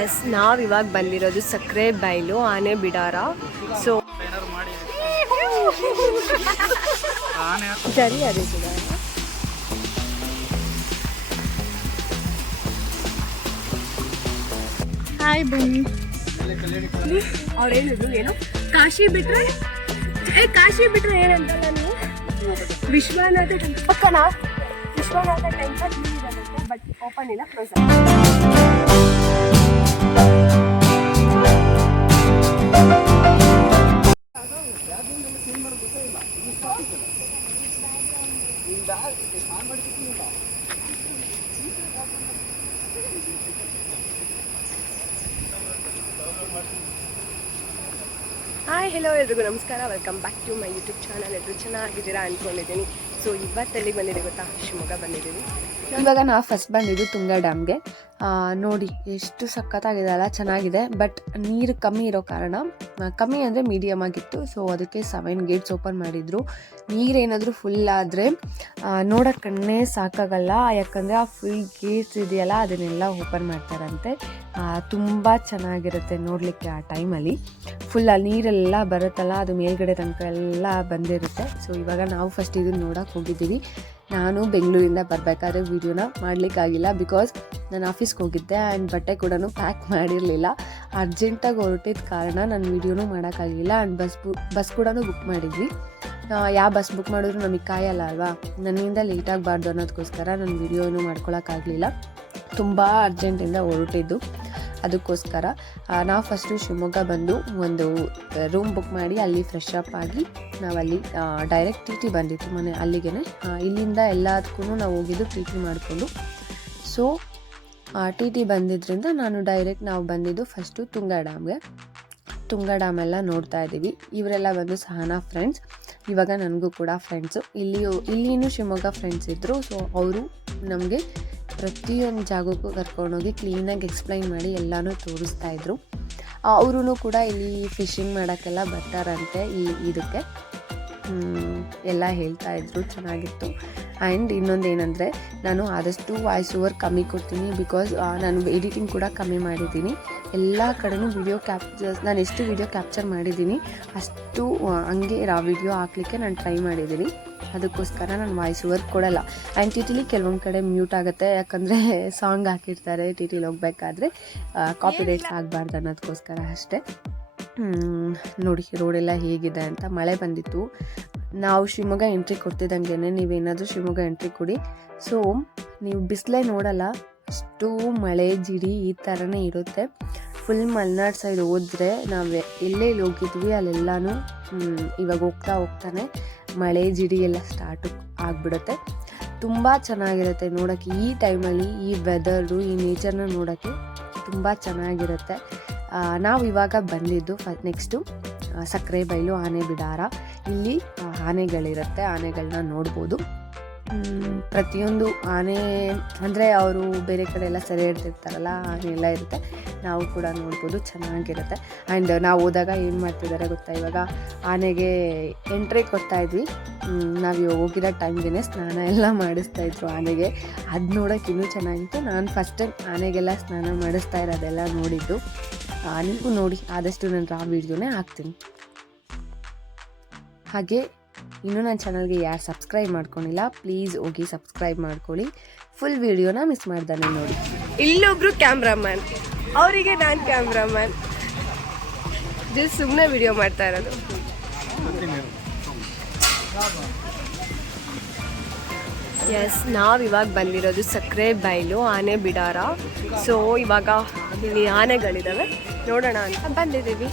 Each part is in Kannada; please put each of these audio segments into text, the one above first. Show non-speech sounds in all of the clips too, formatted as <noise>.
ಎಸ್ ನಾವು ಇವಾಗ ಬಂದಿರೋದು ಸಕ್ಕರೆ ಬೈಲು ಆನೆ ಬಿಡಾರ. ಸೊ ಸರಿ ಅದೇ ಬಿಡಾರ ಹಾಯ್ ಬನ್ನಿ. ಅವ್ರು ಹೇಳಿದ್ರು ಏನು? ಕಾಶಿ ಬಿಟ್ರೆ? ಏ ಕಾಶಿ ಬಿಟ್ರೆ ಏನಂತ ನಾನು ವಿಶ್ವನಾಥ ಟೆಂಪಲ್ ಪಕ್ಕನಾ? ವಿಶ್ವನಾಥ ಟೆಂಪಲ್ ಬಟ್ ಓಪನ್ ಇಲ್ಲ ಕ್ಲೋಸ್ ಹಾಯ್ ಹೆಲೋ ಎಲ್ರಿಗೂ ನಮಸ್ಕಾರ. Welcome back to my YouTube channel ಎಲ್ಲರೂ ಚೆನ್ನಾಗಿದ್ದೀರಾ ಅಂದ್ಕೊಂಡಿದ್ದೀನಿ ಸೊ ಇವತ್ತಲ್ಲಿ ಬಂದಿದೆ ಗೊತ್ತಾ? ಶಿವಮೊಗ್ಗ ಬಂದಿದ್ದೀವಿ. ಇವಾಗ ನಾವು ಫಸ್ಟ್ ಬಂದಿದ್ದು ತುಂಗಾ ಡ್ಯಾಮ್ಗೆ ನೋಡಿ, ಎಷ್ಟು ಸಖತ್ತಾಗಿದೆ ಅಲ್ಲ, ಚೆನ್ನಾಗಿದೆ. ಬಟ್ ನೀರು ಕಮ್ಮಿ ಇರೋ ಕಾರಣ ಕಮ್ಮಿ ಅಂದರೆ ಮೀಡಿಯಮ್ ಆಗಿತ್ತು. ಸೊ ಅದಕ್ಕೆ ಸೆವೆನ್ ಗೇಟ್ಸ್ ಓಪನ್ ಮಾಡಿದ್ರು. ನೀರೇನಾದರೂ ಫುಲ್ ಆದರೆ ಕಣ್ಣೇ ಸಾಕಾಗಲ್ಲ. ಯಾಕಂದರೆ ಆ ಫುಲ್ ಗೇಟ್ಸ್ ಇದೆಯಲ್ಲ, ಅದನ್ನೆಲ್ಲ ಓಪನ್ ಮಾಡ್ತಾರಂತೆ. ತುಂಬ ಚೆನ್ನಾಗಿರುತ್ತೆ ನೋಡಲಿಕ್ಕೆ ಆ ಟೈಮಲ್ಲಿ ಫುಲ್ ಆ ನೀರೆಲ್ಲ ಬರುತ್ತಲ್ಲ, ಅದು ಮೇಲ್ಗಡೆ ತನಕ ಎಲ್ಲ ಬಂದಿರುತ್ತೆ. ಸೊ ಇವಾಗ ನಾವು ಫಸ್ಟ್ ಇದನ್ನು ನೋಡೋಕೆ ಹೋಗಿದ್ದೀವಿ. ನಾನು ಬೆಂಗಳೂರಿಂದ ಬರಬೇಕಾದ್ರೆ ವೀಡಿಯೋನ ಮಾಡಲಿಕ್ಕಾಗಿಲ್ಲ ಬಿಕಾಸ್ ನಾನು ಆಫೀಸ್ಗೆ ಹೋಗಿದ್ದೆ ಆ್ಯಂಡ್ ಬಟ್ಟೆ ಕೂಡ ಪ್ಯಾಕ್ ಮಾಡಿರಲಿಲ್ಲ. ಅರ್ಜೆಂಟಾಗಿ ಹೊರಟಿದ್ದ ಕಾರಣ ನಾನು ವೀಡಿಯೋನೂ ಮಾಡೋಕ್ಕಾಗಲಿಲ್ಲ ಆ್ಯಂಡ್ ಬಸ್ ಬು, ಬಸ್ ಕೂಡ ಬುಕ್ ಮಾಡಿದ್ವಿ. ಯಾವ ಬಸ್ ಬುಕ್ ಮಾಡಿದ್ರು ನಮಗೆ ಕಾಯಲ್ಲ ಅಲ್ವಾ? ನನ್ನಿಂದ ಲೇಟ್ ಆಗಬಾರ್ದು ಅನ್ನೋದಕ್ಕೋಸ್ಕರ ನಾನು ವೀಡಿಯೋನು ಮಾಡ್ಕೊಳಕ್ಕಾಗಲಿಲ್ಲ. ತುಂಬ ಅರ್ಜೆಂಟಿಂದ ಹೊರಟಿದ್ದು ಅದಕ್ಕೋಸ್ಕರ. ನಾವು ಫಸ್ಟು ಶಿವಮೊಗ್ಗ ಬಂದು ಒಂದು ರೂಮ್ ಬುಕ್ ಮಾಡಿ ಅಲ್ಲಿ ಫ್ರೆಶ್ ಅಪ್ ಆಗಿ ನಾವಲ್ಲಿ ಡೈರೆಕ್ಟ್ ಟಿ ಟಿ ಬಂದಿತ್ತು ಮನೆ ಅಲ್ಲಿಗೆ ಇಲ್ಲಿಂದ ಎಲ್ಲದಕ್ಕೂ ನಾವು ಹೋಗಿದ್ದು ಟಿ ಟಿ ಮಾಡಿಕೊಂಡು. ಸೊ ಟಿ ಟಿ ಬಂದಿದ್ದರಿಂದ ನಾನು ಡೈರೆಕ್ಟ್ ನಾವು ಬಂದಿದ್ದು ಫಸ್ಟು ತುಂಗ ಡ್ಯಾಮ್ಗೆ. ತುಂಗ ಡ್ಯಾಮ್ ಎಲ್ಲ ನೋಡ್ತಾ ಇದ್ದೀವಿ. ಇವರೆಲ್ಲ ಬಂದು ಸಹನಾ ಫ್ರೆಂಡ್ಸ್ ಇವಾಗ ನನಗೂ ಕೂಡ ಫ್ರೆಂಡ್ಸು ಇಲ್ಲಿಯೂ, ಇಲ್ಲಿನೂ ಶಿವಮೊಗ್ಗ ಫ್ರೆಂಡ್ಸ್ ಇದ್ದರು ಸೊ ಅವರು ನಮಗೆ ಪ್ರತಿಯೊಂದು ಜಾಗಕ್ಕೂ ಕರ್ಕೊಂಡೋಗಿ ಕ್ಲೀನಾಗಿ ಎಕ್ಸ್ಪ್ಲೈನ್ ಮಾಡಿ ಎಲ್ಲನೂ ತೋರಿಸ್ತಾ ಇದ್ರು. ಅವರು ಕೂಡ ಇಲ್ಲಿ ಫಿಶಿಂಗ್ ಮಾಡೋಕ್ಕೆಲ್ಲ ಬರ್ತಾರಂತೆ ಈ, ಇದಕ್ಕೆ. ಎಲ್ಲ ಹೇಳ್ತಾ ಇದ್ರು ಚೆನ್ನಾಗಿತ್ತು. ಆ್ಯಂಡ್ ಇನ್ನೊಂದು ಏನಂದರೆ ನಾನು ಆದಷ್ಟು ವಾಯ್ಸ್ ಓವರ್ ಕಮ್ಮಿ ಕೊಡ್ತೀನಿ ಬಿಕಾಸ್ ನಾನು ಎಡಿಟಿಂಗ್ ಕೂಡ ಕಮ್ಮಿ ಮಾಡಿದ್ದೀನಿ. ಎಲ್ಲ ಕಡೆಯೂ ವಿಡಿಯೋ ಕ್ಯಾಪ್ಚರ್ಸ್ ನಾನು ಎಷ್ಟು ವಿಡಿಯೋ ಕ್ಯಾಪ್ಚರ್ ಮಾಡಿದ್ದೀನಿ ಅಷ್ಟು ಆ, ಹಂಗೆ ರಾ ವಿಡಿಯೋ ಹಾಕ್ಲಿಕ್ಕೆ ನಾನು ಟ್ರೈ ಮಾಡಿದ್ದೀನಿ. ಅದಕ್ಕೋಸ್ಕರ ನಾನು ವಾಯ್ಸ್ ಓವರ್ ಕೊಡಲ್ಲ. ಆ್ಯಂಡ್ ಟಿ ಟಿಲಿ ಕೆಲವೊಂದು ಕಡೆ ಮ್ಯೂಟ್ ಆಗುತ್ತೆ ಯಾಕಂದರೆ ಸಾಂಗ್ ಹಾಕಿರ್ತಾರೆ ಟಿ ಟಿಲಿ ಹೋಗ್ಬೇಕಾದ್ರೆ ಕಾಪಿ ರೈಟ್ಸ್ ಆಗಬಾರ್ದು ಅನ್ನೋದಕ್ಕೋಸ್ಕರ ಅಷ್ಟೇ. ನೋಡಿ, ರೋಡೆಲ್ಲ ಹೇಗಿದೆ ಅಂತ ಮಳೆ ಬಂದಿತ್ತು. ನಾವು ಶಿವಮೊಗ್ಗ ಎಂಟ್ರಿ ಕೊಡ್ತಿದ್ದಂಗೆ ನೀವೇನಾದರೂ ಶಿವಮೊಗ್ಗ ಎಂಟ್ರಿ ಕೊಡಿ. ಸೊ ನೀವು ಬಿಸಿಲೇ ನೋಡಲ್ಲ, ಅಷ್ಟು ಮಳೆ, ಜಿಡಿ ಈ ಥರನೇ ಇರುತ್ತೆ. ಫುಲ್ ಮಲೆನಾಡು ಸೈಡ್ ಹೋದರೆ ನಾವು ಎಲ್ಲೇ ಹೋಗಿದ್ವಿ ಅಲ್ಲೆಲ್ಲನೂ ಇವಾಗ ಹೋಗ್ತಾ ಹೋಗ್ತಾನೆ, ಮಳೆ, ಜಿಡಿ ಎಲ್ಲ ಸ್ಟಾರ್ಟ್ ಆಗಿಬಿಡುತ್ತೆ. ತುಂಬ ಚೆನ್ನಾಗಿರುತ್ತೆ ನೋಡೋಕ್ಕೆ, ಈ ಟೈಮಲ್ಲಿ ಈ ವೆದರು ಈ ನೇಚರ್ನ ನೋಡೋಕ್ಕೆ ತುಂಬ ಚೆನ್ನಾಗಿರುತ್ತೆ. ನಾವು ಇವಾಗ ಬಂದಿದ್ದು ಫ ನೆಕ್ಸ್ಟು ಸಕ್ಕರೆ ಬೈಲು, ಆನೆ, ಬಿಡಾರ. ಇಲ್ಲಿ ಆನೆಗಳಿರುತ್ತೆ ಆನೆಗಳನ್ನ ನೋಡ್ಬೋದು. ಪ್ರತಿಯೊಂದು ಆನೆ, ಅಂದರೆ ಅವರು ಬೇರೆ ಕಡೆ ಎಲ್ಲ ಸೆರೆ ಇರ್ತಿರ್ತಾರಲ್ಲ ಆನೆ ಎಲ್ಲ ಇರುತ್ತೆ. ನಾವು ಕೂಡ ನೋಡ್ಬೋದು, ಚೆನ್ನಾಗಿರುತ್ತೆ. ಆ್ಯಂಡ್ ನಾವು ಹೋದಾಗ ಏನು ಮಾಡ್ತಿದ್ದಾರೆ ಗೊತ್ತಾ? ಇವಾಗ ಆನೆಗೆ ಎಂಟ್ರಿ ಕೊಡ್ತಾ ಇದ್ವಿ. ನಾವು ಹೋಗಿರೋ ಟೈಮ್ಗೆ ಸ್ನಾನ ಎಲ್ಲ ಮಾಡಿಸ್ತಾ ಇದ್ರು ಆನೆಗೆ. ಅದು ನೋಡೋಕ್ಕಿನ್ನೂ ಚೆನ್ನಾಗಿತ್ತು. ನಾನು ಫಸ್ಟ್ ಟೈಮ್ ಆನೆಗೆಲ್ಲ ಸ್ನಾನ ಮಾಡಿಸ್ತಾ ಇರೋದೆಲ್ಲ ನೋಡಿದ್ದು. ನೀವು ನೋಡಿ, ಆದಷ್ಟು ನಾನು ಆ ವಿಡಿಯೋನೇ ಹಾಕ್ತೀನಿ. ಹಾಗೆ, ಇನ್ನೂ ನನ್ನ ಚಾನಲ್ಗೆ ಯಾರು ಸಬ್ಸ್ಕ್ರೈಬ್ ಮಾಡ್ಕೊಂಡಿಲ್ಲ, ಪ್ಲೀಸ್ ಹೋಗಿ ಸಬ್ಸ್ಕ್ರೈಬ್ ಮಾಡ್ಕೊಳ್ಳಿ. ಫುಲ್ ವಿಡಿಯೋನ ಮಿಸ್ ಮಾಡ್ದಾನೆ ನೋಡಿ. ಇಲ್ಲೊಬ್ರು ಕ್ಯಾಮ್ರಾಮನ್. ಅವರಿಗೆ ನಾನು ಕ್ಯಾಮ್ರಾಮನ್. ಜಸ್ಟ್ ಸುಮ್ಮನೆ ವಿಡಿಯೋ ಮಾಡ್ತಾ ಇರೋದು. ಎಸ್ ನಾವು ಇವಾಗ ಬಂದಿರೋದು ಸಕ್ಕರೆ ಬೈಲು ಆನೆ ಬಿಡಾರ. ಸೊ ಇವಾಗ ಇಲ್ಲಿ ಆನೆಗಳಿದ್ದಾವೆ ನೋಡೋಣ ಅಂತ ಬಂದಿದ್ದೀವಿ.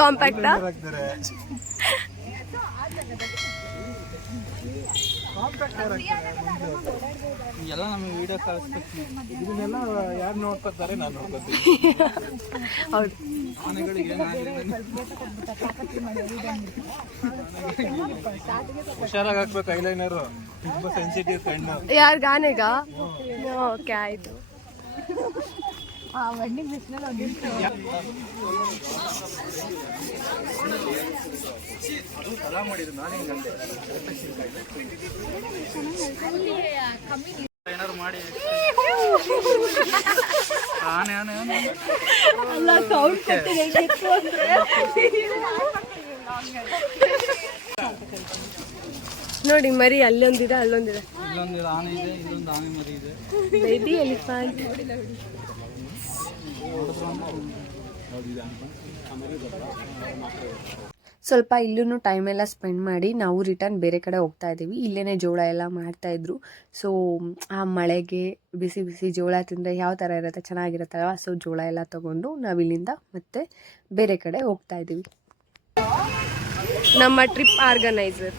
ಕಾಂಪ್ಯಾಕ್ಟಾ ಎಲ್ಲ ನಮಗೆ ವಿಡಿಯೋ ಕಳಿಸ್ಬೇಕು ಇದನ್ನೆಲ್ಲ ಯಾರು ನೋಡ್ಕೊತಾರೆ ನಾನು ನೋಡ್ಕೊತೀನಿ ಹೌದು. ಹುಷಾರಾಗಿ ಹಾಕ್ಬೇಕು ಐಲೈನರು ತುಂಬಾ ಸೆನ್ಸಿಟಿವ್ ಕಣ್ಣು ಯಾರ್ಗ ಗಾನೆಗಾ? ಓಕೆ ಆಯಿತು. ಆ ಲಿಸ್ಟ್ನಲ್ಲಿ ಒಂದು ಅಲ್ಲ ಸೌಂಡ್ ಕೊಟ್ಟಿದೆ ಅಂದ್ರೆ? ನೋಡಿ ಮರಿ ಅಲ್ಲೊಂದಿದೆ ಅಲ್ಲೊಂದಿದೆ. ಇಲ್ಲೊಂದು ಆನೆ ಇದೆ ಇಲ್ಲೊಂದು ಆನೆ ಮರಿ ಇದೆ. ಬೇಬಿ ಸ್ವಲ್ಪ ಇಲ್ಲೂ ಎಲ್ಲ ಸ್ಪೆಂಡ್ ಮಾಡಿ ನಾವು ರಿಟರ್ನ್ ಬೇರೆ ಕಡೆ ಹೋಗ್ತಾ ಇದ್ದೀವಿ. ಇಲ್ಲೇ ಜೋಳ ಎಲ್ಲ ಮಾಡ್ತಾಯಿದ್ರು ಸೊ ಆ ಮಳೆಗೆ ಬಿಸಿ ಬಿಸಿ ಜೋಳ ತಿಂದರೆ ಯಾವ ಥರ ಇರುತ್ತೆ, ಚೆನ್ನಾಗಿರುತ್ತಲ್ವ? ಸೊ ಜೋಳ ಎಲ್ಲ ತೊಗೊಂಡು ನಾವು ಇಲ್ಲಿಂದ ಮತ್ತೆ ಬೇರೆ ಕಡೆ ಹೋಗ್ತಾ ಇದ್ದೀವಿ. ನಮ್ಮ ಟ್ರಿಪ್ ಆರ್ಗನೈಸರ್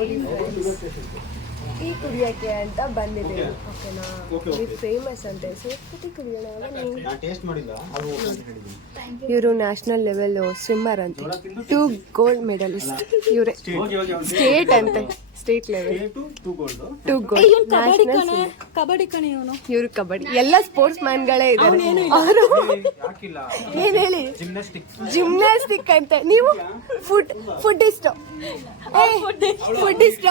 Gracias. ಟೀ ಕುಡಿಯೋಕ್ಕೆ ಅಂತ ಬಂದಿದ್ದೀವಿ. ಓಕೆನಾ ಇದು ಫೇಮಸ್ ಅಂತ. ಸೊ ಟೀ ಕುಡಿಯೋಣ ಇವರು ನ್ಯಾಷನಲ್ ಲೆವೆಲ್ ಸ್ವಿಮ್ಮರ್ ಅಂತ. ಟೂ ಗೋಲ್ಡ್ ಮೆಡಲಿಸ್ಟ್ ಇವರೇ. ಸ್ಟೇಟ್ ಅಂತ. State level two gold two gold kabaddi ಕಣೆ. ಇವನು. ಇವರು ಕಬಡ್ಡಿ. ಎಲ್ಲ ಸ್ಪೋರ್ಟ್ಸ್ ಮ್ಯಾನ್ಗಳೇ ಇದ್ದಾರೆ ಅವರು ಏನ್ ಹೇಳಿ? ಜಿಮ್ನಾಸ್ಟಿಕ್ ಜಿಮ್ನಾಸ್ಟಿಕ್ ಅಂತ. ನೀವು ಫುಡ್ ಫುಡ್ ಇಷ್ಟ ಫುಡ್ ಇಷ್ಟ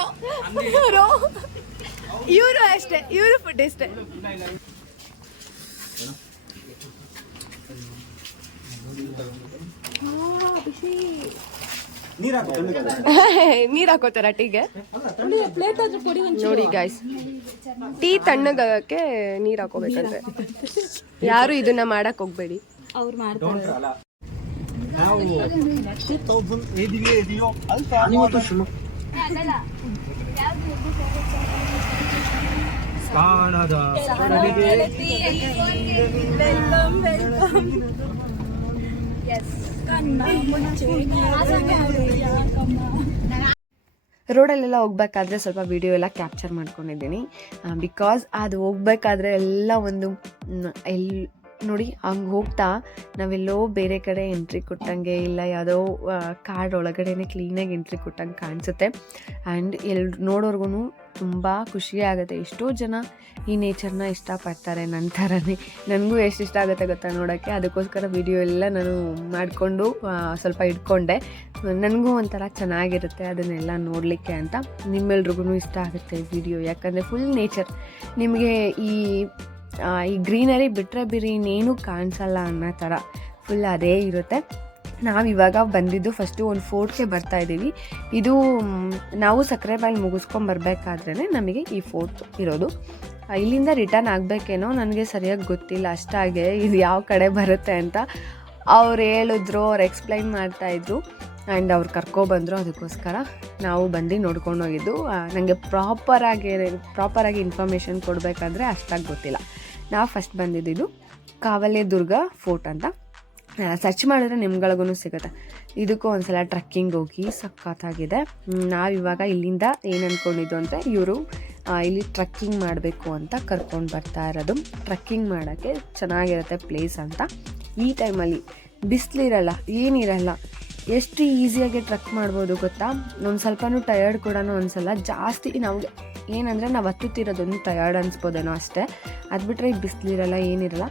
ಇವರು ಅಷ್ಟೇ ಇವರು ಫುಡ್ ಇಷ್ಟೇ ನೀರ್ ಹಾಕೋತಾರ ಟೀಗೆ ನೋಡಿ ಗಾಯ್ಸ್ ಟೀ ತಣ್ಣಗಕ್ಕೆ ನೀರ್ ಹಾಕೋಬೇಕಂದ್ರೆ ಯಾರು ಇದನ್ನ ಮಾಡಕ್ ಹೋಗ್ಬೇಡಿ. ಅವ್ರು ಮಾಡ್ತಾರೆ. ನಾವು ಅಲ್ಪ ಕಾಣದ ರೋಡಲ್ಲೆಲ್ಲ ಹೋಗ್ಬೇಕಾದ್ರೆ ಸ್ವಲ್ಪ ವಿಡಿಯೋ ಎಲ್ಲ ಕ್ಯಾಪ್ಚರ್ ಮಾಡ್ಕೊಂಡಿದ್ದೀನಿ. ಬಿಕಾಸ್ ಅದು ಹೋಗ್ಬೇಕಾದ್ರೆ ಎಲ್ಲ ಒಂದು ಎಲ್ಲಿ ನೋಡಿ ಹಂಗೆ ಹೋಗ್ತಾ ನಾವೆಲ್ಲೋ ಬೇರೆ ಕಡೆ ಎಂಟ್ರಿ ಕೊಟ್ಟಂಗೆ ಇಲ್ಲ ಯಾವುದೋ ಕಾರ್ಡ್ ಒಳಗಡೆನೆ ಕ್ಲೀನಾಗಿ ಎಂಟ್ರಿ ಕೊಟ್ಟಂಗೆ ಕಾಣಿಸುತ್ತೆ. ಆ್ಯಂಡ್ ಎಲ್ ನೋಡೋರ್ಗು ತುಂಬ ಖುಷಿಯಾಗುತ್ತೆ ಎಷ್ಟೋ ಜನ ಈ ನೇಚರ್ನ ಇಷ್ಟಪಡ್ತಾರೆ ನನ್ನ ಥರನೇ. ನನಗೂ ಎಷ್ಟು ಇಷ್ಟ ಆಗುತ್ತೆ ಗೊತ್ತಾ ನೋಡೋಕ್ಕೆ? ಅದಕ್ಕೋಸ್ಕರ ವಿಡಿಯೋ ಎಲ್ಲ ನಾನು ಮಾಡಿಕೊಂಡು ಸ್ವಲ್ಪ ಇಟ್ಕೊಂಡೆ. ನನಗೂ ಒಂಥರ ಚೆನ್ನಾಗಿರುತ್ತೆ ಅದನ್ನೆಲ್ಲ ನೋಡಲಿಕ್ಕೆ ಅಂತ. ನಿಮ್ಮೆಲ್ರಿಗೂ ಇಷ್ಟ ಆಗುತ್ತೆ ವಿಡಿಯೋ ಯಾಕಂದರೆ ಫುಲ್ ನೇಚರ್ ನಿಮಗೆ ಈ ಈ ಗ್ರೀನರಿ ಬಿಟ್ಟರೆ ಬಿರಿ ಇನ್ನೇನು ಕಾಣಿಸಲ್ಲ ಅನ್ನೋ ಥರ. ಫುಲ್ ಅದೇ ಇರುತ್ತೆ. ನಾವು ಇವಾಗ ಬಂದಿದ್ದು ಫಸ್ಟು ಒಂದು ಫೋರ್ಟ್ಗೆ ಬರ್ತಾ ಇದ್ದೀವಿ. ಇದು ನಾವು ಸಕ್ಕರೆ ಮುಗಿಸ್ಕೊಂಡು ಮುಗಿಸ್ಕೊಂಬರ್ಬೇಕಾದ್ರೇ ನಮಗೆ ಈ ಫೋರ್ಟ್ ಇರೋದು. ಇಲ್ಲಿಂದ ರಿಟರ್ನ್ ಆಗಬೇಕೇನೋ ನನಗೆ ಸರಿಯಾಗಿ ಗೊತ್ತಿಲ್ಲ, ಅಷ್ಟಾಗೆ ಇದು ಯಾವ ಕಡೆ ಬರುತ್ತೆ ಅಂತ. ಅವ್ರು ಹೇಳಿದ್ರು, ಅವ್ರು ಎಕ್ಸ್ಪ್ಲೈನ್ ಮಾಡ್ತಾಯಿದ್ರು ಆ್ಯಂಡ್ ಅವ್ರು ಕರ್ಕೊಬಂದರು ಅದಕ್ಕೋಸ್ಕರ ನಾವು ಬಂದು ನೋಡ್ಕೊಂಡು ಹೋಗಿದ್ದು. ನನಗೆ ಪ್ರಾಪರಾಗಿ ಪ್ರಾಪರಾಗಿ ಇನ್ಫಾರ್ಮೇಷನ್ ಕೊಡಬೇಕಾದ್ರೆ ಅಷ್ಟಾಗಿ ಗೊತ್ತಿಲ್ಲ. ನಾವು ಫಸ್ಟ್ ಬಂದಿದ್ದು ಕಾವಲೆ ದುರ್ಗ ಫೋರ್ಟ್ ಅಂತ. ಸರ್ಚ್ ಮಾಡಿದ್ರೆ ನಿಮ್ಗಳಿಗೂ ಸಿಗುತ್ತೆ. ಇದಕ್ಕೂ ಒಂದ್ಸಲ ಟ್ರಕ್ಕಿಂಗ್ ಹೋಗಿ ಸಖತ್ತಾಗಿದೆ. ನಾವಿವಾಗ ಇಲ್ಲಿಂದ ಏನು ಅಂದ್ಕೊಂಡಿದ್ದು ಅಂದರೆ ಇವರು ಇಲ್ಲಿ ಟ್ರಕ್ಕಿಂಗ್ ಮಾಡಬೇಕು ಅಂತ ಕರ್ಕೊಂಡು ಬರ್ತಾ ಇರೋದು. ಟ್ರಕ್ಕಿಂಗ್ ಮಾಡೋಕ್ಕೆ ಚೆನ್ನಾಗಿರುತ್ತೆ ಪ್ಲೇಸ್ ಅಂತ. ಈ ಟೈಮಲ್ಲಿ ಬಿಸಿಲಿರಲ್ಲ, ಏನಿರಲ್ಲ, ಎಷ್ಟು ಈಸಿಯಾಗಿ ಟ್ರಕ್ ಮಾಡ್ಬೋದು ಗೊತ್ತಾ? ಒಂದು ಸ್ವಲ್ಪನೂ ಟಯರ್ಡ್ ಕೂಡ ಒಂದ್ಸಲ. ಜಾಸ್ತಿ ನಮಗೆ ಏನಂದರೆ ನಾವು ಹತ್ತುತ್ತಿರೋದೊಂದು ಟಯರ್ಡ್ ಅನ್ಸ್ಬೋದೇನೋ ಅಷ್ಟೇ. ಅದು ಬಿಟ್ಟರೆ ಬಿಸಿಲಿರಲ್ಲ, ಏನಿರಲ್ಲ.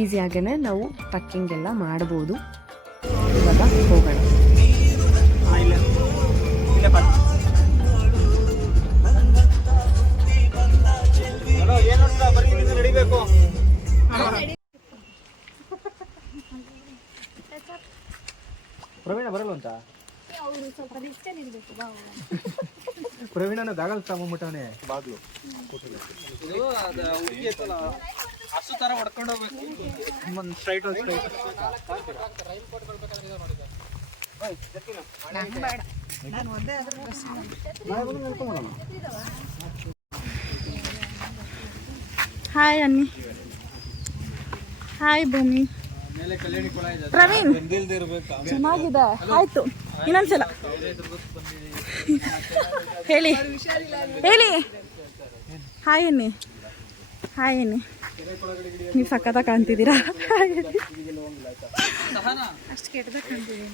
ಈಸಿಯಾಗೇ ನಾವು ಟ್ರಕ್ಕಿಂಗ್ ಎಲ್ಲ ಮಾಡ್ಬೋದು. ಇವಾಗ ಹೋಗೋಣ. ಪ್ರವೀಣ ಬರಲ್ಲ ಅಂತ? ಪ್ರವೀಣನ ಗಾಗಲ್ ತಗೊಂಬಿಟ್ಟವನೆ ಬಾಗ್ಲು. ಹಸು ತರ ಹೊಡ್ಕೊಂಡು ಹೋಗ್ಬೇಕು. ಒಂದು ಸ್ಟ್ರೈಟ್ ಒಂದು ಸ್ಟ್ರೈಟ್ ಹಾಯ್ ಅನ್ನಿ ಹಾಯ್ ಭೂಮಿ ಮೇಲೆ ಕಲ್ಯಾಣಿ ಕೊಳ ಇದೆ ಪ್ರವೀಣ್ ಚೆನ್ನಾಗಿದೆ. ಆಯ್ತು. ಇನ್ನೊಂದ್ಸಲ. <laughs> ಹೇಳಿ. ಹೇಳಿ. ಹಾಯ್ ಅನ್ನಿ ಹಾಯ್ ಅನ್ನಿ ನೀವು ಸಕ್ಕತ್ತ ಕಾಣ್ತಿದ್ದೀರಾ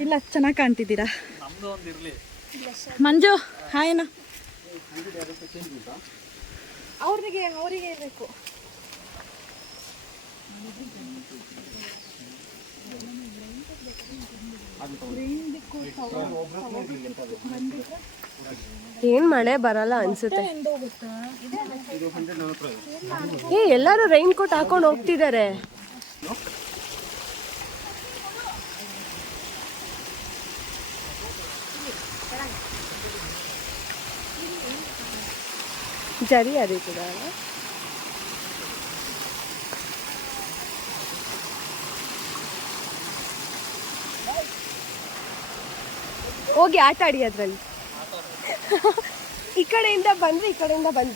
ಇಲ್ಲ ಚೆನ್ನಾಗಿ ಕಾಣ್ತಿದ್ದೀರಾ ಮಂಜು ಹಾಯ್ ಅಣ್ಣ ಅವ್ರಿಗೆ ಅವರಿಗೆ ಇರಬೇಕು ಏನ್ ಮಳೆ ಬರಲ್ಲ ಅನ್ಸುತ್ತೆ. ಏ, ಎಲ್ಲರೂ ರೈನ್ ಕೋಟ್ ಹಾಕೊಂಡು ಹೋಗ್ತಿದ್ದಾರೆ. ಜರಿ ಹರಿತದ? ಹೋಗಿ ಆಟ ಆಡಿ ಅದ್ರಲ್ಲಿ. ಈ ಕಡೆಯಿಂದ ಬಂದ್ರೆ ಈ ಕಡೆಯಿಂದ ಬಂದು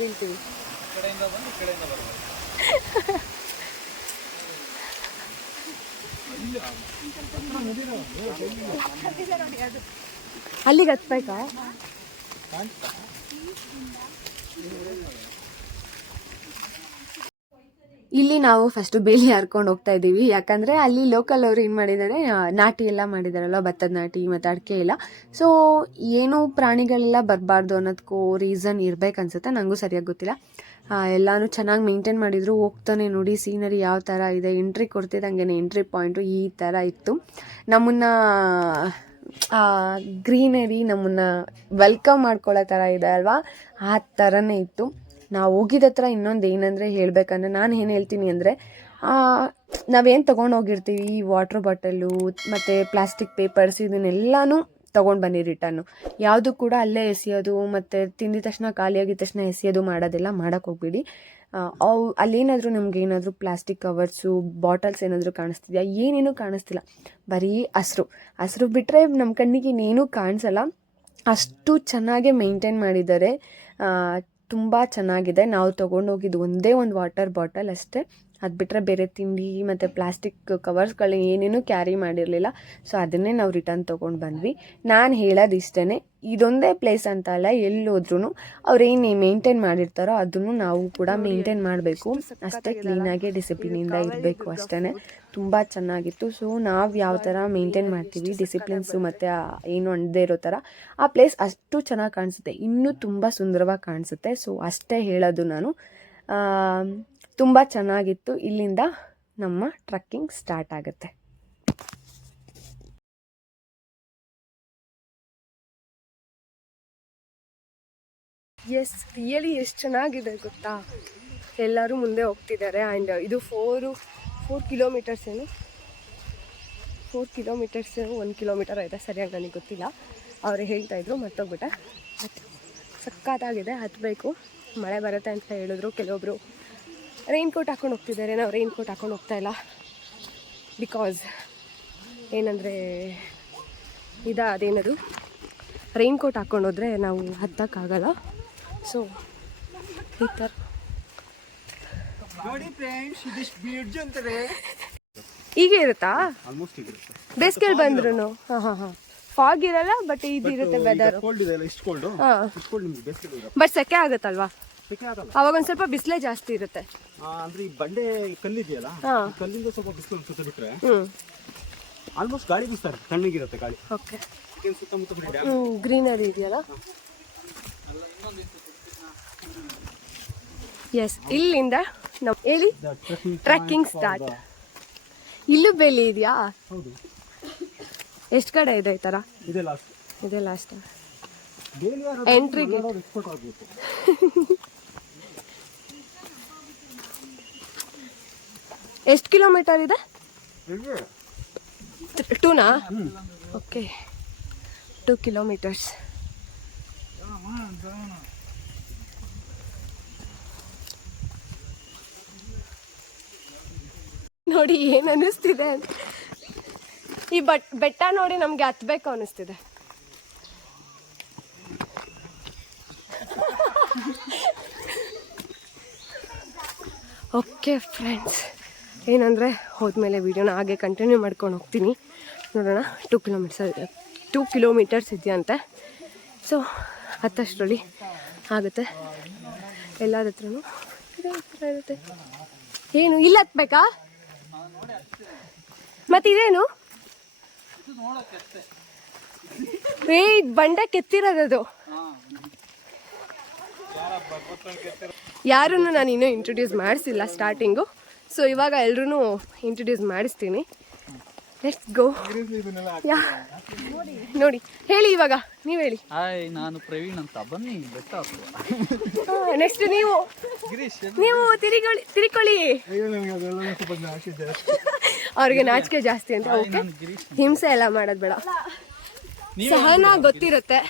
ಅಲ್ಲಿಗೆ ಹತ್ಬೇಕಾ? ಇಲ್ಲಿ ನಾವು ಫಸ್ಟು ಬೇಲಿ ಹರ್ಕೊಂಡು ಹೋಗ್ತಾ ಇದ್ದೀವಿ. ಯಾಕಂದರೆ ಅಲ್ಲಿ ಲೋಕಲ್ ಅವರು ಏನು ಮಾಡಿದ್ದಾರೆ ನಾಟಿ ಎಲ್ಲ ಮಾಡಿದಾರಲ್ಲ, ಭತ್ತದ ನಾಟಿ ಮತ್ತು ಅಡಿಕೆ ಎಲ್ಲ. ಸೊ ಏನು ಪ್ರಾಣಿಗಳೆಲ್ಲ ಬರಬಾರ್ದು ಅನ್ನೋದಕ್ಕೂ ರೀಸನ್ ಇರ್ಬೇಕನ್ಸುತ್ತೆ ನನಗೂ ಸರಿಯಾಗಿ ಗೊತ್ತಿಲ್ಲ. ಎಲ್ಲಾನು ಚೆನ್ನಾಗಿ ಮೇಂಟೈನ್ ಮಾಡಿದ್ರು. ಹೋಗ್ತಾನೆ ನೋಡಿ ಸೀನರಿ ಯಾವ ಥರ ಇದೆ ಎಂಟ್ರಿ ಕೊಡ್ತಿದ್ದಂಗೆ ಎಂಟ್ರಿ ಪಾಯಿಂಟು ಈ ಥರ ಇತ್ತು. ನಮ್ಮನ್ನ ಗ್ರೀನರಿ ನಮ್ಮನ್ನ ವೆಲ್ಕಮ್ ಮಾಡ್ಕೊಳ್ಳೋ ಥರ ಇದೆ ಅಲ್ವಾ? ಆ ಥರನೇ ಇತ್ತು. ನಾವು ಹೋಗಿದ ಹತ್ರ ಇನ್ನೊಂದು ಏನಂದರೆ ಹೇಳಬೇಕಂದ್ರೆ ನಾನು ಏನು ಹೇಳ್ತೀನಿ ಅಂದರೆ ನಾವೇನು ತೊಗೊಂಡು ಹೋಗಿರ್ತೀವಿ, ಈ ವಾಟ್ರ್ ಬಾಟಲು ಮತ್ತು ಪ್ಲಾಸ್ಟಿಕ್ ಪೇಪರ್ಸ್ ಇದನ್ನೆಲ್ಲನೂ ತೊಗೊಂಡು ಬನ್ನಿ ರಿಟರ್ನು ಯಾವುದು ಕೂಡ ಅಲ್ಲೇ ಎಸೆಯೋದು, ಮತ್ತು ತಿಂದಿದ ತಕ್ಷಣ ಖಾಲಿಯಾಗಿದ ತಕ್ಷಣ ಎಸೆಯೋದು ಮಾಡೋದೆಲ್ಲ ಮಾಡೋಕ್ಕೆ ಹೋಗ್ಬೇಡಿ. ಅವು, ಅಲ್ಲೇನಾದರೂ ನಿಮ್ಗೆ ಏನಾದರೂ ಪ್ಲಾಸ್ಟಿಕ್ ಕವರ್ಸು ಬಾಟಲ್ಸ್ ಏನಾದರೂ ಕಾಣಿಸ್ತಿದೆಯಾ? ಏನೇನೂ ಕಾಣಿಸ್ತಿಲ್ಲ. ಬರೀ ಹಸ್ರು. ಹಸ್ರು ಬಿಟ್ಟರೆ ನಮ್ಮ ಕಣ್ಣಿಗೆ ಇನ್ನೇನೂ ಕಾಣಿಸಲ್ಲ. ಅಷ್ಟು ಚೆನ್ನಾಗೆ ಮೇಂಟೈನ್ ಮಾಡಿದ್ದಾರೆ. ತುಂಬ ಚೆನ್ನಾಗಿದೆ. ನಾವು ತೊಗೊಂಡೋಗಿದ್ದು ಒಂದೇ ಒಂದು ವಾಟರ್ ಬಾಟಲ್ ಅಷ್ಟೇ. ಅದು ಬಿಟ್ಟರೆ ಬೇರೆ ತಿಂಡಿ ಮತ್ತು ಪ್ಲಾಸ್ಟಿಕ್ ಕವರ್ಸ್ಗಳು ಏನೇನೂ ಕ್ಯಾರಿ ಮಾಡಿರಲಿಲ್ಲ. ಸೊ ಅದನ್ನೇ ನಾವು ರಿಟರ್ನ್ ತೊಗೊಂಡು ಬಂದ್ವಿ. ನಾನು ಹೇಳೋದು ಇಷ್ಟೇ ಇದೊಂದೇ ಪ್ಲೇಸ್ ಅಂತ ಅಲ್ಲ ಎಲ್ಲೋದ್ರೂ ಅವ್ರೇನು ಏನು ಮೇಂಟೈನ್ ಮಾಡಿರ್ತಾರೋ ಅದನ್ನು ನಾವು ಕೂಡ ಮೇಂಟೈನ್ ಮಾಡಬೇಕು. ಅಷ್ಟೇ ಕ್ಲೀನಾಗಿ ಡಿಸಿಪ್ಲಿನಿಂದ ಇರಬೇಕು ಅಷ್ಟೇ ತುಂಬ ಚೆನ್ನಾಗಿತ್ತು. ಸೊ ನಾವು ಯಾವ ಥರ ಮೇಂಟೈನ್ ಮಾಡ್ತೀವಿ ಡಿಸಿಪ್ಲಿನ್ಸು ಮತ್ತು ಏನು ಅಂಡದೇ ಇರೋ ಥರ ಆ ಪ್ಲೇಸ್ ಅಷ್ಟು ಚೆನ್ನಾಗಿ ಕಾಣಿಸುತ್ತೆ. ಇನ್ನೂ ತುಂಬ ಸುಂದರವಾಗಿ ಕಾಣಿಸುತ್ತೆ. ಸೊ ಅಷ್ಟೇ ಹೇಳೋದು ನಾನು. ತುಂಬ ಚೆನ್ನಾಗಿತ್ತು. ಇಲ್ಲಿಂದ ನಮ್ಮ ಟ್ರಕ್ಕಿಂಗ್ ಸ್ಟಾರ್ಟ್ ಆಗುತ್ತೆ. ಎಸ್ ರಿಯಲಿ ಎಷ್ಟು ಚೆನ್ನಾಗಿದೆ ಗೊತ್ತಾ? ಎಲ್ಲರೂ ಮುಂದೆ ಹೋಗ್ತಿದ್ದಾರೆ ಆ್ಯಂಡ್ ಇದು ಫೋರು, ಫೋರ್ ಕಿಲೋಮೀಟರ್ಸ್ ಏನು? ಫೋರ್ ಕಿಲೋಮೀಟರ್ಸ್ ಒಂದು ಕಿಲೋಮೀಟರ್ ಇದೆ. ಸರಿಯಾಗಿ ನನಗೆ ಗೊತ್ತಿಲ್ಲ. ಅವರು ಹೇಳ್ತಾ ಇದ್ರು ಮತ್ತೋಗ್ಬಿಟ್ಟೆ ಬಟ್ ಸಕ್ಕತ್ತಾಗಿದೆ ಹತ್ತಬೇಕು ಮಳೆ ಬರುತ್ತೆ ಅಂತ ಹೇಳಿದ್ರು. ಕೆಲವೊಬ್ಬರು ರೈನ್ ಕೋಟ್ ಹಾಕೊಂಡು ಹೋಗ್ತಿದ್ದಾರೆ. ನಾವು ರೈನ್ ಕೋಟ್ ಹಾಕೊಂಡು ಹೋಗ್ತಾ ಇಲ್ಲ. ಬಿಕಾಸ್ ಏನಂದರೆ ಇದ ಅದೇನದು? ರೈನ್ ಕೋಟ್ ಹಾಕ್ಕೊಂಡು ಹೋದ್ರೆ ನಾವು ಹತ್ತಕ್ಕಾಗಲ್ಲ. ಸೊ ಈ ಥರ ಈಗ ಹೀಗೆ ಇರುತ್ತಾ? ಬೇಸಿಗೆಯಲ್ಲಿ ಬಂದ್ರು ಹಾಂ ಹಾಂ ಹಾಂ. ಫಾಗ್ ಇರಲ್ಲ ಬಟ್ ಇದಿರುತ್ತೆ ವೆದರ್ ಬಟ್ ಸೆಕೆ ಆಗುತ್ತಲ್ವಾ? ಆಗಲ್ಲ. ಅವಾಗ ಒಂದ್ ಸ್ವಲ್ಪ ಬಿಸಿಲೇ ಜಾಸ್ತಿ ಇರುತ್ತೆ. ಆ, ಅಂದ್ರೆ ಈ ಬಂಡೆ ಕಲ್ಲಿದೆಯಲ್ಲ ಹಾ. ಈ ಕಲ್ಲಿಂದ ಸ್ವಲ್ಪ ಬಿಸಿಲು ಅನ್ಸುತ್ತೆ ಬಿಟ್ರೆ ಹ್ಞೂ ಆಲ್ಮೋಸ್ಟ್ ಗಾಳಿ ಬಿಸ್ತಾರೆ ತಣ್ಣಗಿರುತ್ತೆ ಗಾಳಿ. ಓಕೆ. ಏನ್ ಸುತ್ತಮುತ್ತ ಬಿಡಿ ಡ್ಯಾಮ್ ಹ್ಞೂ ಗ್ರೀನರಿ ಇದೆಯಲ್ಲ? ಎಸ್ ಇಲ್ಲಿಂದ ನಾವು ಹೇಳಿ? ಟ್ರಕ್ಕಿಂಗ್ ಸ್ಟಾರ್ಟ್ ಇಲ್ಲೂ ಬೆಲೆ ಇದೆಯಾ? ಹೌದು. ಎಷ್ಟು ಕಡೆ ಇದೆ ಈ ಥರ ಇದೆ ಲಾಸ್ಟ್ ಇದೆ last daily Entry gate. Export ಆಗಬೇಕು <laughs> ಎಷ್ಟು ಕಿಲೋಮೀಟರ್ ಇದೆ? ಟೂನಾ ಓಕೆ ಟೂ ಕಿಲೋಮೀಟರ್ಸ್ ನೋಡಿ ಏನು ಅನ್ನಿಸ್ತಿದೆ ಈ ಬಟ್ ಬೆಟ್ಟ ನೋಡಿ ನಮಗೆ ಹತ್ಬೇಕು ಅನ್ನಿಸ್ತಿದೆ. ಓಕೆ ಫ್ರೆಂಡ್ಸ್ ಏನಂದರೆ, ಹೋದ್ಮೇಲೆ ವೀಡಿಯೋನ ಹಾಗೆ ಕಂಟಿನ್ಯೂ ಮಾಡ್ಕೊಂಡು ಹೋಗ್ತೀನಿ. ನೋಡೋಣ ಟೂ ಕಿಲೋಮೀಟರ್ಸ್ ಟೂ ಕಿಲೋಮೀಟರ್ಸ್ ಇದೆಯಂತೆ. ಸೊ ಹತ್ತಷ್ಟರಲ್ಲಿ ಆಗುತ್ತೆ. ಎಲ್ಲರ ಹತ್ರನೂ ಇರುತ್ತೆ. ಏನು, ಇಲ್ಲ ಹತ್ಬೇಕಾ ಮತ್ತೆ ಇದೇನು? ಏ, ಇದ್ ಬಂಡ ಕೆತ್ತಿರೋದದು. ಯಾರನ್ನು ನಾನು ಇನ್ನೂ ಇಂಟ್ರೊಡ್ಯೂಸ್ ಮಾಡಿಸಿಲ್ಲ ಸ್ಟಾರ್ಟಿಂಗು ಸೊ ಇವಾಗ ಎಲ್ರೂ ಇಂಟ್ರೊಡ್ಯೂಸ್ ಮಾಡಿಸ್ತೀನಿ. ಲೆಟ್ಸ್ ಗೋ ಯಾ ನೋಡಿ ಹೇಳಿ ಇವಾಗ ನೀವು ಹೇಳಿ. ಹಾಯ್ ನಾನು ಪ್ರವೀಣ್ ಅಂತ. ಬನ್ನಿ ಬೆಟ್ಟ. ನೆಕ್ಸ್ಟ್ ನೀವು. ನೀವು ತಿರುಗೊಳ್ಳಿ ತಿರ್ಕೊಳ್ಳಿ. ಅವ್ರಿಗೆ ನಾಚಿಕೆ ಜಾಸ್ತಿ ಅಂತ ಓಕೆ ಹಿಂಸೆ ಎಲ್ಲ ಮಾಡೋದು ಬೇಡ. ಸಹನ ಗೊತ್ತಿರುತ್ತೆ.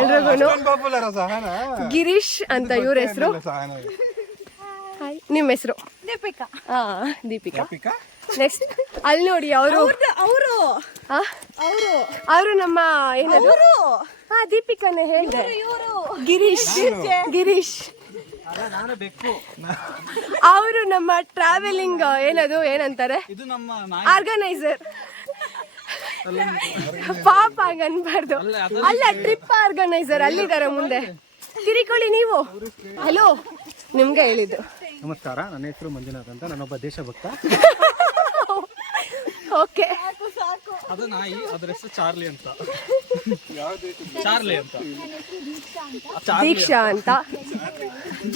ಎಲ್ರಿಗೂ ಗಿರೀಶ್ ಅಂತ ಇವ್ರ ಹೆಸರು. ಹಾಯ್. ನಿಮ್ಮ ಹೆಸರು? ದೀಪಿಕಾ. ಹಾ ದೀಪಿಕಾ. ನೆಕ್ಸ್ಟ್ ಅಲ್ಲಿ ನೋಡಿ ಅವರು. ಅವರು. ಅವರು. ಅವರು ನಮ್ಮ ಏನದು? ಹಾ ದೀಪಿಕಾನೇ ಹೇಳಿದೆ. ಇವರು ಗಿರೀಶ್. ಗಿರೀಶ್. ಅವರು ನಮ್ಮ ಟ್ರಾವೆಲಿಂಗ್ ಏನದು ಏನಂತಾರೆ? ಇದು ನಮ್ಮ ಆರ್ಗನೈಸರ್ ಪಾಪ ಹಂಗ್ ಅನ್ಬಾರ್ದು. ಅಲ್ಲ ಟ್ರಿಪ್ ಆರ್ಗನೈಸರ್ ಅಲ್ಲಿದ್ದಾರೆ ಮುಂದೆ. ತಿರಿಕೊಳ್ಳಿ ನೀವು. ಹಲೋ ನಿಮ್ಗೆ ಹೇಳಿದ್ದು. ನಮಸ್ಕಾರ ನನ್ನ ಹೆಸರು ಮಂಜುನಾಥ್ ಅಂತ ನಾನೊಬ್ಬ ದೇಶಭಕ್ತ. ಓಕೆ. ಅದು ನಾಯಿ ಅದ್ರ ಹೆಸರು ಚಾರ್ಲಿ ಅಂತ. ಚಾರ್ಲಿ ಅಂತ. ದೀಕ್ಷಾ ಅಂತ.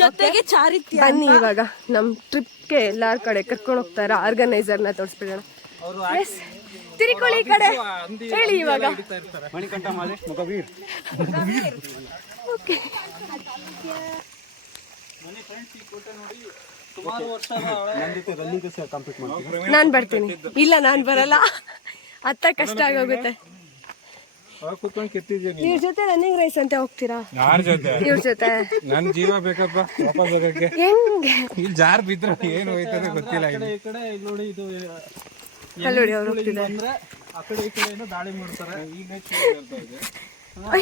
ಜೊತೆಗೆ ಚಾರಿತ್ಯ ಬನ್ನಿ ಇವಾಗ ನಮ್ ಟ್ರಿಪ್ಗೆ ಎಲ್ಲಾರ ಕಡೆ ಕರ್ಕೊಂಡು ಹೋಗ್ತಾರ? ಆರ್ಗನೈಸರ್ನ ತೋರಿಸ್ಬಿಡೋಣ. ತಿರುಕೊಳ್ಳಿ ಎಸ್ ತಿರಿಕೊಳ್ಳಿ ಈ ಕಡೆ. ಹೇಳಿ ಇವಾಗ. ಮಣಿಕಂಠ ಮಾದೇಶ್ ಮುಖವೀರ್. ಓಕೆ. ನಾನ್ ಬರ್ತೀನಿ. ಇಲ್ಲ ನಾನ್ ಬರಲ್ಲ. ಅತ್ತ ಕಷ್ಟ ಆಗೋಗುತ್ತೆ. ಇವ್ರ ಜೊತೆ ರನ್ನಿಂಗ್ ರೇಸ್ ಅಂತ ಹೋಗ್ತೀರಾ? ಯಾರ ಜೊತೆ? ಇವ್ರ ಜೊತೆ. ನನ್ ಜೀವ ಬೇಕಪ್ಪ ವಾಪಸ್ ಹೋಗಕ್ಕೆ ಹೆಂಗೆ? ಇಲ್ಲಿ ಜಾರ್ ಬಿದ್ರೆ ಏನ್ ಹೋಯ್ತದೆ ಗೊತ್ತಿಲ್ಲ ಇಲ್ಲಿ ಈ ಕಡೆ ಇಲ್ಲಿ ನೋಡಿ ಇದು ಅವ್ರು ಹೋಗ್ತಿದ್ದಾರೆ. ಅಂದ್ರೆ ಆ ಕಡೆ ಈ ಕಡೆಯಿಂದ ದಾಳಿ ಮಾಡ್ತಾರೆ. ಈಗ ಚೇಂಜ್ ನೋಡಿ ಆ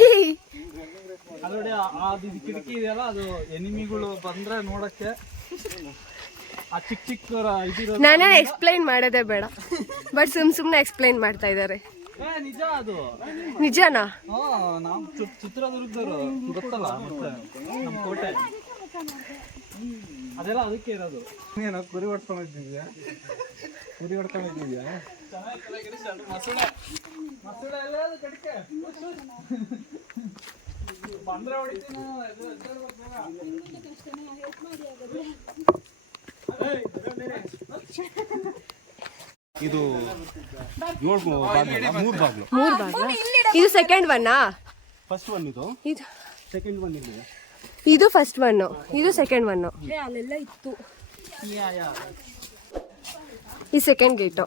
ಅದು ಕಿಟಕಿ ಇದೆಯಲ್ಲ ಅದು ಎನಿಮಿಗಳು ಬಂದ್ರೆ ನೋಡಕ್ಕೆ ಆ ಚಿಕ್ಕ ಚಿಕ್ಕ ರ- ಇದಿರೋದು ನಾನೇ ಎಕ್ಸ್ಪ್ಲೈನ್ ಮಾಡೋದೇ ಬೇಡ ಬಟ್ ಸುಮ್ ಸುಮ್ನೆ ಎಕ್ಸ್ಪ್ಲೈನ್ ಮಾಡ್ತಾ ಇದಾರೆ ಏ ನಿಜ ಅದು ನಿಜನಾ ಚಿತ್ರದುರ್ಗದವರು ಗೊತ್ತಲ್ಲ ನಮ್ಮ ಕೋಟೆ ಅದೆಲ್ಲ ಅದಕ್ಕೆ ಇರೋದು ನೀನು ಕುರಿ ಹೊಡ್ಕೊಂಡು ಇದ್ದಿದ್ಯಾ ಕುರಿ ಹೊಡ್ಕೊಂಡು ಇದು ಏಳು ಮೂರು ಬಾಗ್ಲು. ಮೂರ್ ಬಾಗ್ಲ. ಇದು ಸೆಕೆಂಡ್ ಒನ್ನಾ ಫಸ್ಟ್ ಒನ್ ಇದು. ಇದು ಸೆಕೆಂಡ್ ಒನ್ ಇದು ಫಸ್ಟ್ ಒನ್ ಇದು ಸೆಕೆಂಡ್ ಒನ್ ಅಲ್ಲೆಲ್ಲ ಇತ್ತು. ಯಾ, ಯಾ. ಈ ಸೆಕೆಂಡ್ ಗೇಟು.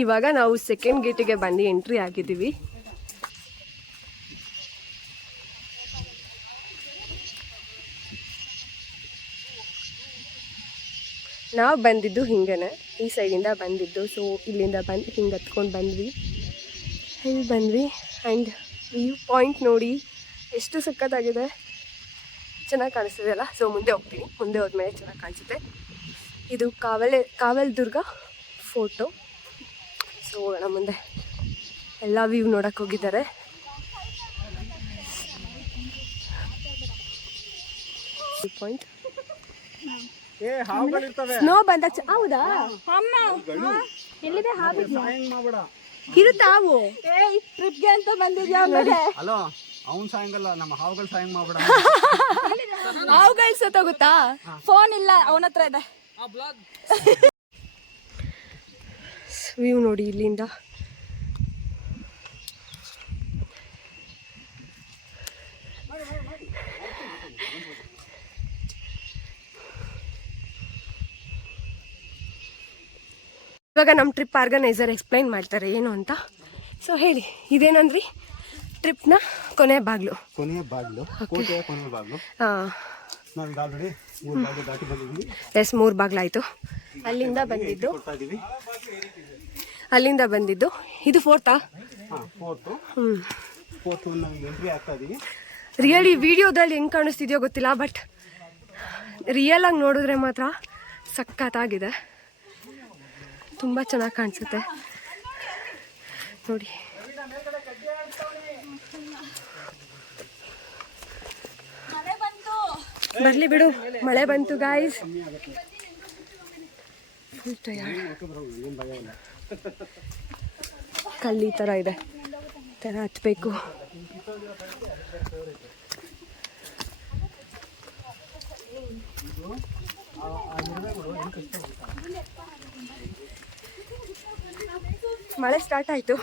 ಇವಾಗ ನಾವು ಸೆಕೆಂಡ್ ಗೇಟಿಗೆ ಬಂದು ಎಂಟ್ರಿ ಆಗಿದ್ದೀವಿ. ನಾವು ಬಂದಿದ್ದು ಹಿಂಗೇನೆ, ಈ ಸೈಡಿಂದ ಬಂದಿದ್ದು. ಸೊ ಇಲ್ಲಿಂದ ಬಂದು, ಹಿಂಗೆ ಹತ್ಕೊಂಡು ಬಂದ್ವಿ. ಇಲ್ಲಿ ಬಂದ್ವಿ ಆ್ಯಂಡ್ ವ್ಯೂ ಪಾಯಿಂಟ್ ನೋಡಿ ಎಷ್ಟು ಸಕ್ಕತ್ತಾಗಿದೆ ಚೆನ್ನಾಗಿ ಕಾಣಿಸ್ತಿದೆ ಅಲ್ಲ? ಸೊ ಮುಂದೆ ಹೋಗ್ತೀನಿ. ಮುಂದೆ ಹೋದ್ಮೇಲೆ ಚೆನ್ನಾಗಿ ಕಾಣಿಸುತ್ತೆ. ಇದು ಕಾವಲೆ ಕಾವಲ್ ದುರ್ಗ ಫೋಟೋ. ಸೊ ಹೋಗೋಣ ಮುಂದೆ. ಎಲ್ಲ ವ್ಯೂ ನೋಡಕ್ಕೆ ಹೋಗಿದ್ದಾರೆ. ಪಾಯಿಂಟ್ ಸ್ನೋ ಬಂದ ಹೌದಾ? ಅಮ್ಮ ಎಲ್ಲಿದೆ ಹಾವು? ಹೆಂಗ್ ಮಾಡ್ಬೇಡ. ಇರುತ್ತಾ ಹಾವು? ಟ್ರಿಪ್ಗೆ ಅಂತ ಬಂದಿದ್ಯಾ ಆಮೇಲೆ? ಹಲೋ ಅವ್ನ್ ಸಾಯಂಗಲ್ಲ ನಮ್ಮ ಹಾವುಗಳು ಸಾಯಂಗ್ ಮಾಡ್ಬೇಡ <laughs> ಹಾವುಗಳು ಸತ್ತೋಗುತ್ತಾ? ಫೋನ್ ಇಲ್ಲ ಅವನ ಹತ್ರ ಇದೆ. ವ್ಯೂ <laughs> ನೋಡಿ ಇಲ್ಲಿಂದ. ಇವಾಗ ನಮ್ಮ ಟ್ರಿಪ್ ಆರ್ಗನೈಸರ್ ಎಕ್ಸ್ಪ್ಲೈನ್ ಮಾಡ್ತಾರೆ ಏನು ಅಂತ. ಸೊ ಹೇಳಿ ಇದೇನಂದ್ರಿ? ಟ್ರಿಪ್ನ ಕೊನೆಯ ಬಾಗಿಲು. ಕೊನೆಯ ಬಾಗ್ಲು ಕೋಟೆಯ ಕೊನೆಯ ಬಾಗ್ಲು. ಹಾಂ. ನಾವು ಆಲ್ರೆಡಿ ಎಸ್ ಮೂರು ಬಾಗ್ಲಾಯಿತು ಅಲ್ಲಿಂದ ಬಂದಿದ್ದು. ಅಲ್ಲಿಂದ ಬಂದಿದ್ದು. ಇದು ಫೋರ್ತಾ ರಿಯಲಿ ವಿಡಿಯೋದಲ್ಲಿ ಹೆಂಗೆ ಕಾಣಿಸ್ತಿದ್ಯೋ ಗೊತ್ತಿಲ್ಲ ಬಟ್ ರಿಯಲ್ ಆಗಿ ನೋಡಿದ್ರೆ ಮಾತ್ರ ಸಖತ್ತಾಗಿದೆ. ತುಂಬ ಚೆನ್ನಾಗಿ ಕಾಣಿಸುತ್ತೆ. ನೋಡಿ. ಬರಲಿ ಬಿಡು ಮಳೆ ಬಂತು ಗಾಯ್ಸ್ ಕಲ್ಲಿ ಥರ ಇದೆ. ಥರ ಹತ್ಬೇಕು ಮಳೆ ಸ್ಟಾರ್ಟ್ ಆಯ್ತು.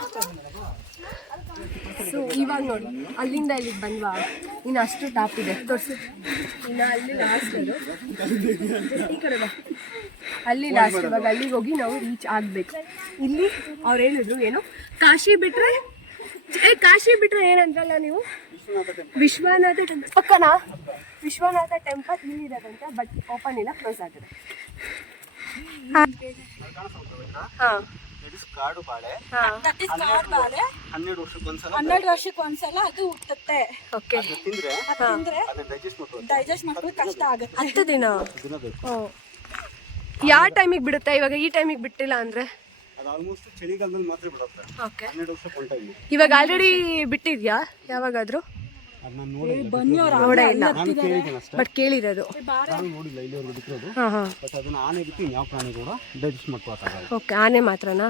ಸೊ ಇವಾಗ ನೋಡಿ, ಅಲ್ಲಿಂದ ಇಲ್ಲಿಗೆ ಬಂದ್ವಾ? ಇನ್ನು ಅಷ್ಟು ಟಾಪ್ ಇದೆ. ತೋರಿಸಿ. ಇನ್ನು ಅಲ್ಲಿ ಲಾಸ್ಟ್ ಅದು. ಈ ಕಡೆ ಬಾ. ಅಲ್ಲಿ ಲಾಸ್ಟ್ ಇವಾಗ ಅಲ್ಲಿಗೆ ಹೋಗಿ ನಾವು ರೀಚ್ ಆಗಬೇಕು. ಇಲ್ಲಿ ಅವ್ರು ಹೇಳಿದ್ರು ಏನು? ಕಾಶಿ ಬಿಟ್ಟರೆ ಏ, ಕಾಶಿ ಬಿಟ್ಟರೆ ಏನಂದ್ರಲ್ಲ ನೀವು? ವಿಶ್ವನಾಥ ಟೆಂಪಲ್ ಪಕ್ಕನಾ? ವಿಶ್ವನಾಥ ಟೆಂಪಲ್ ಇಲ್ಲಿರೋದಂತೆ ಬಟ್ ಓಪನ್ ಇಲ್ಲ ಕ್ಲೋಸ್ ಆಗಿದೆ ಹಾಂ. ಕಾಡು ಬಾಳೆ. ಹನ್ನೆರಡು ವರ್ಷಕ್ಕೆ ಒಂದ್ಸಲ ಅದು ಹುಟ್ಟುತ್ತೆ. ಓಕೆ ತಿಂದ್ರೆ ಅದು ತಿಂದ್ರೆ ಅದನ್ನ ಡೈಜೆಸ್ಟ್ ಮಾಡ್ಕೊಳ್ಳೋಕೆ ಕಷ್ಟ ಆಗುತ್ತೆ. ಹತ್ತು ದಿನ? ದಿನ ಬೇಕು. ಓ. ಯಾವ ಟೈಮಿಗೆ ಬಿಡುತ್ತೆ ಇವಾಗ? ಈ ಟೈಮಿಗೆ ಬಿಟ್ಟಿಲ್ಲ ಅಂದ್ರೆ? ಅದು ಆಲ್ಮೋಸ್ಟ್ ಚಳಿಗಾಲದಲ್ಲಿ ಮಾತ್ರ ಬಿಡುತ್ತೆ. ಓಕೆ ಹನ್ನೆರಡು ವರ್ಷಕ್ಕೆ ಒನ್ ಟೈಮ್ ಇವಾಗ ಆಲ್ರೆಡಿ ಬಿಟ್ಟಿದ್ಯಾ? ಯಾವಾಗಾದ್ರೂ? ಅದನ್ನ ನೋಡಿಲ್ಲ ಬನ್ನಿ ಅವ್ರು ನೋಡೇ ಇಲ್ಲ ನಾನು ಕೇಳಿದ್ದೇನೆ ಅಷ್ಟೇ. ಬಟ್ ಕೇಳಿರೋದು. ನಾನು ನೋಡಿಲ್ಲ ಇಲ್ಲಿವರೆಗೂ ಬಿಟ್ಟಿರೋದು ಹಾಂ ಹಾಂ. ಬಟ್ ಅದನ್ನ ಆನೆ ಬಿಟ್ಟು ಇನ್ಯಾವ ಪ್ರಾಣಿ ಕೂಡ ಡೈಜೆಸ್ಟ್ ಮಾಡ್ಕೊಳಕ್ಕಾಗಲ್ಲ ಓಕೆ ಆನೆ ಮಾತ್ರನಾ?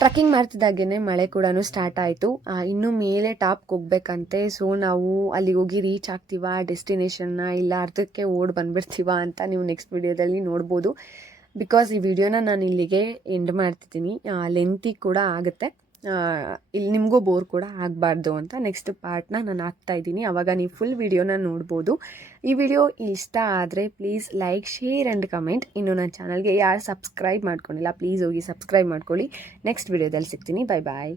ಟ್ರಕ್ಕಿಂಗ್ ಮಾಡ್ತಿದ್ದಾಗೇನೆ ಮಳೆ ಕೂಡ ಸ್ಟಾರ್ಟ್ ಆಯಿತು. ಇನ್ನು ಮೇಲೆ ಟಾಪ್ಗೆ ಹೋಗ್ಬೇಕಂತೆ. ಸೊ ನಾವು ಅಲ್ಲಿಗೆ ಹೋಗಿ ರೀಚ್ ಆಗ್ತೀವಾ ಡೆಸ್ಟಿನೇಷನ್ನ ಇಲ್ಲ ಅರ್ಧಕ್ಕೆ ಓಡ್ ಬಂದ್ಬಿಡ್ತೀವ ಅಂತ ನೀವು ನೆಕ್ಸ್ಟ್ ವಿಡಿಯೋದಲ್ಲಿ ನೋಡ್ಬೋದು. ಬಿಕಾಸ್ ಈ ವಿಡಿಯೋನ ನಾನು ಇಲ್ಲಿಗೆ ಎಂಡ್ ಮಾಡ್ತಿದ್ದೀನಿ. ಲೆಂತಿ ಕೂಡ ಆಗುತ್ತೆ. ಇಲ್ಲಿ ನಿಮಗೂ ಬೋರ್ ಕೂಡ ಆಗಬಾರ್ದು ಅಂತ ನೆಕ್ಸ್ಟ್ ಪಾರ್ಟ್ನ ನಾನು ಹಾಕ್ತಾ ಇದ್ದೀನಿ. ಆವಾಗ ನೀವು ಫುಲ್ ವಿಡಿಯೋನ ನೋಡ್ಬೋದು. ಈ ವಿಡಿಯೋ ಇಷ್ಟ ಆದರೆ please like share and comment ಇನ್ನು ನನ್ನ ಚಾನಲ್ಗೆ ಯಾರು ಸಬ್ಸ್ಕ್ರೈಬ್ ಮಾಡ್ಕೊಂಡಿಲ್ಲ ಪ್ಲೀಸ್ ಹೋಗಿ ಸಬ್ಸ್ಕ್ರೈಬ್ ಮಾಡ್ಕೊಳ್ಳಿ. ನೆಕ್ಸ್ಟ್ ವಿಡಿಯೋದಲ್ಲಿ ಸಿಗ್ತೀನಿ. Bye bye